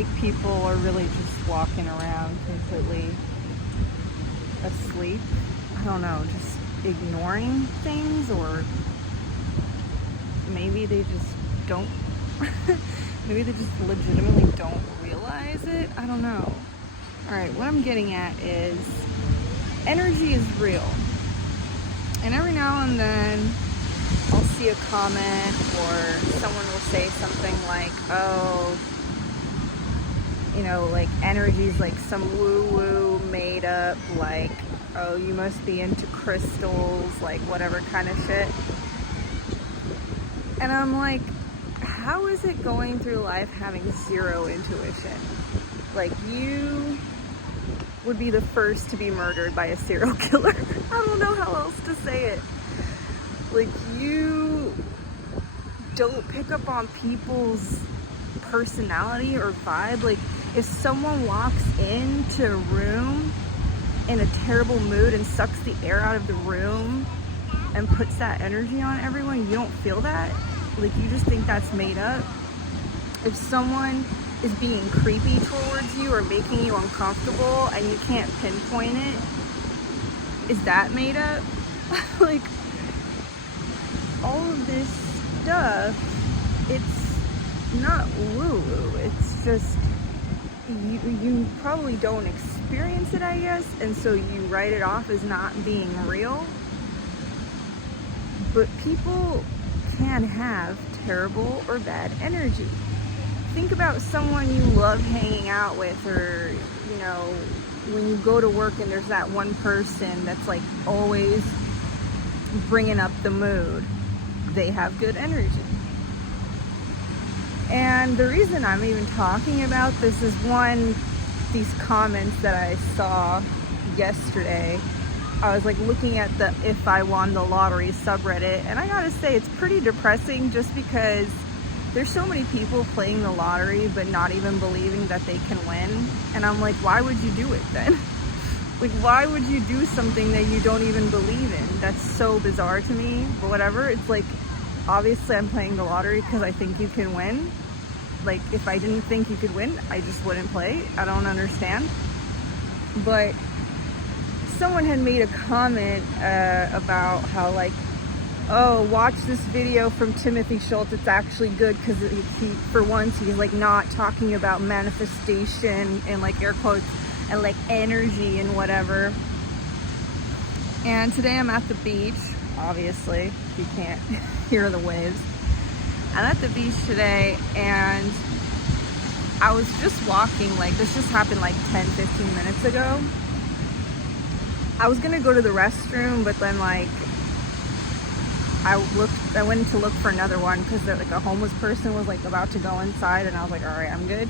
like people are really just walking around completely asleep. I don't know, just ignoring things, or maybe they just don't, maybe they just legitimately don't realize it. I don't know. All right, what I'm getting at is energy is real. And every now and then I'll see a comment or someone will say something like, oh, you know, like energy's like some woo-woo made up, like, oh, you must be into crystals, like whatever kind of shit. And I'm like, how is it going through life having zero intuition? Like, you would be the first to be murdered by a serial killer. I don't know how else to say it. Like, you don't pick up on people's personality or vibe. Like, if someone walks into a room in a terrible mood and sucks the air out of the room and puts that energy on everyone, you don't feel that. Like, you just think that's made up. If someone is being creepy towards you or making you uncomfortable and you can't pinpoint it, is that made up? Like, all of this stuff, it's not woo-woo. It's just, you probably don't experience it, I guess, and so you write it off as not being real. But people can have terrible or bad energy. Think about someone you love hanging out with, or, you know, when you go to work and there's that one person that's like always bringing up the mood. They have good energy. And the reason I'm even talking about this is, one, these comments that I saw yesterday. I was like looking at the If I Won the Lottery subreddit, and I gotta say, it's pretty depressing just because there's so many people playing the lottery but not even believing that they can win. And I'm like, why would you do it then? Like, why would you do something that you don't even believe in? That's so bizarre to me, but whatever. It's like, obviously I'm playing the lottery because I think you can win. Like, if I didn't think you could win, I just wouldn't play. I don't understand. But someone had made a comment about how, like, oh, watch this video from Timothy Schultz. It's actually good because he, for once, he's like not talking about manifestation and like air quotes and like energy and whatever. And today I'm at the beach, obviously, you can't hear the waves. I'm at the beach today, and I was just walking, like, this just happened like 10-15 minutes ago. I was gonna go to the restroom, but then like I went to look for another one because like a homeless person was like about to go inside, and I was like, all right, I'm good.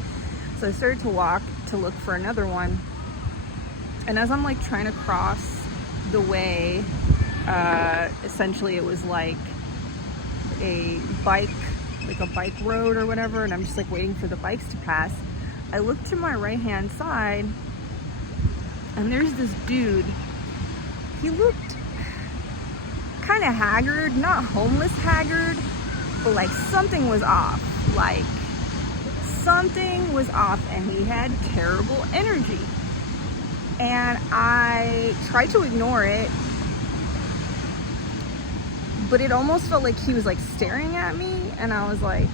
So I started to walk to look for another one. And as I'm like trying to cross the way, essentially it was like a bike road or whatever, and I'm just like waiting for the bikes to pass. I look to my right hand side, and there's this dude. He looked kind of haggard, not homeless haggard, but like something was off. Like, something was off, and he had terrible energy. And I tried to ignore it, but it almost felt like he was like staring at me, and I was like,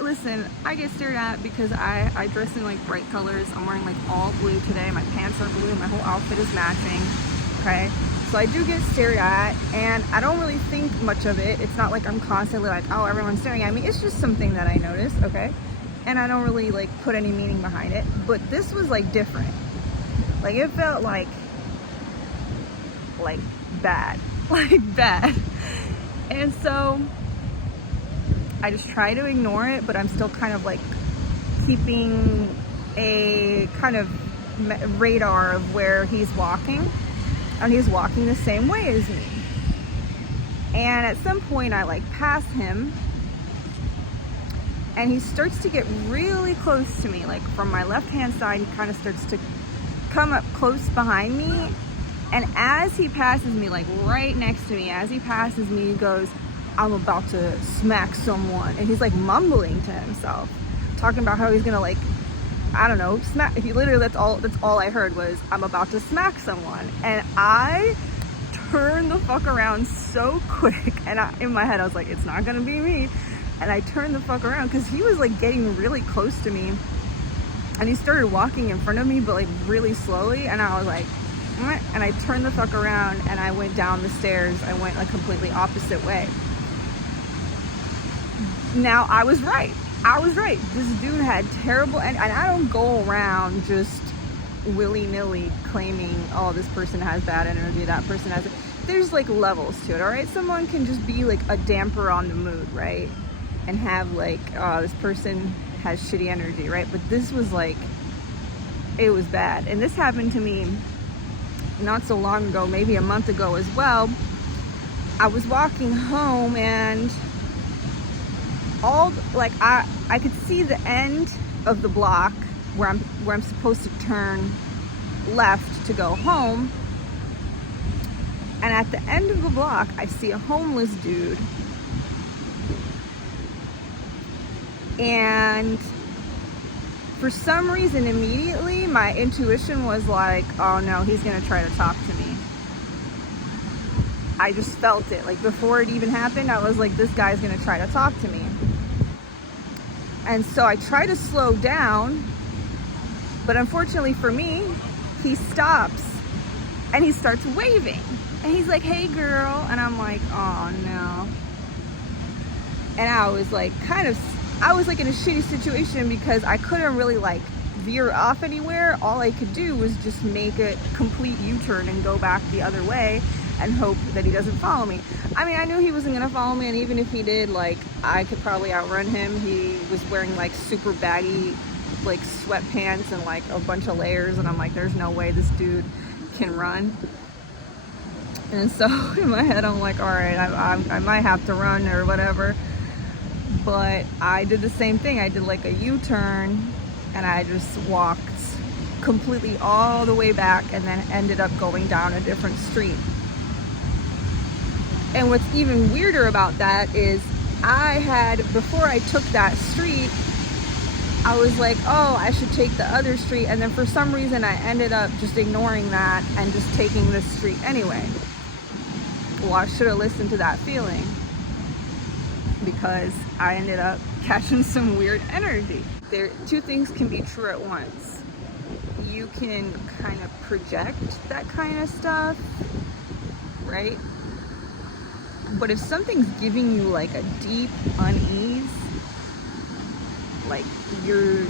listen, I get stared at because I dress in like bright colors. I'm wearing like all blue today. My pants are blue. My whole outfit is matching. Okay. So I do get stared at, and I don't really think much of it. It's not like I'm constantly like, oh, everyone's staring at me. It's just something that I noticed, okay? And I don't really like put any meaning behind it. But this was like different. Like, it felt like bad, like bad. And so I just try to ignore it, but I'm still kind of like keeping a kind of radar of where he's walking. And he's walking the same way as me. And at some point I like pass him, and he starts to get really close to me. Like, from my left hand side, he kind of starts to come up close behind me. And as he passes me, like right next to me, as he passes me, he goes, I'm about to smack someone. And he's like mumbling to himself, talking about how he's gonna like I don't know, smack. He literally, that's all I heard was, I'm about to smack someone. And I turned the fuck around so quick. And in my head, I was like, it's not gonna be me. And I turned the fuck around because he was like getting really close to me. And he started walking in front of me, but like really slowly. And I was like, "Mwah," and I turned the fuck around and I went down the stairs. I went a completely opposite way. Now, I was right. This dude had terrible, and I don't go around just willy-nilly claiming, oh, this person has bad energy, that person has it. There's like levels to it, all right? Someone can just be like a damper on the mood, right? And have like, oh, this person has shitty energy, right? But this was like, it was bad. And this happened to me not so long ago, maybe a month ago as well. I was walking home and I could see the end of the block where I'm supposed to turn left to go home. And at the end of the block, I see a homeless dude. And for some reason, immediately, my intuition was like, oh no, he's gonna try to talk to me. I just felt it. Like before it even happened, I was like, this guy's gonna try to talk to me. And so I try to slow down, but unfortunately for me, he stops and he starts waving. And he's like, hey girl. And I'm like, oh no. And I was like in a shitty situation because I couldn't really like veer off anywhere. All I could do was just make a complete U-turn and go back the other way and hope that he doesn't follow me. I mean, I knew he wasn't gonna follow me, and even if he did, like, I could probably outrun him. He was wearing like super baggy like sweatpants and like a bunch of layers, and I'm like, there's no way this dude can run. And so in my head, I'm like, all right, I might have to run or whatever. But I did the same thing. I did like a U-turn and I just walked completely all the way back and then ended up going down a different street. And what's even weirder about that is before I took that street, I was like, oh, I should take the other street. And then for some reason, I ended up just ignoring that and just taking this street anyway. Well, I should have listened to that feeling, because I ended up catching some weird energy. Two things can be true at once. You can kind of project that kind of stuff, right? But if something's giving you like a deep unease, like your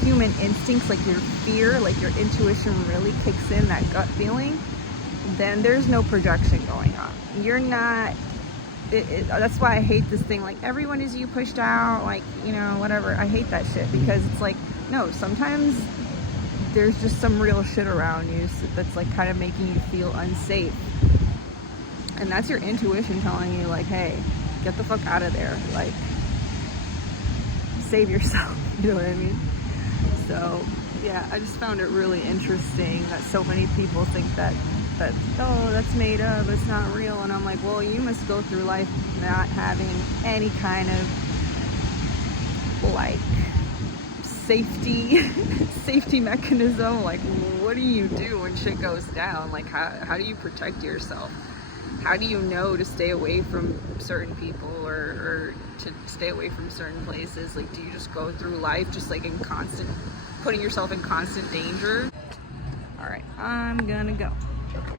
human instincts, like your fear, like your intuition really kicks in, that gut feeling, then there's no projection going on. You're not, that's why I hate this thing, like everyone is you pushed out, like, you know, whatever. I hate that shit, because it's like, no, sometimes there's just some real shit around you that's like kind of making you feel unsafe. And that's your intuition telling you like, hey, get the fuck out of there. Like, save yourself. You know what I mean? So yeah, I just found it really interesting that so many people think that oh, that's made up, it's not real. And I'm like, well, you must go through life not having any kind of like safety mechanism. Like, what do you do when shit goes down? Like, how do you protect yourself? How do you know to stay away from certain people or to stay away from certain places? Like, do you just go through life just like putting yourself in constant danger? All right, I'm gonna go.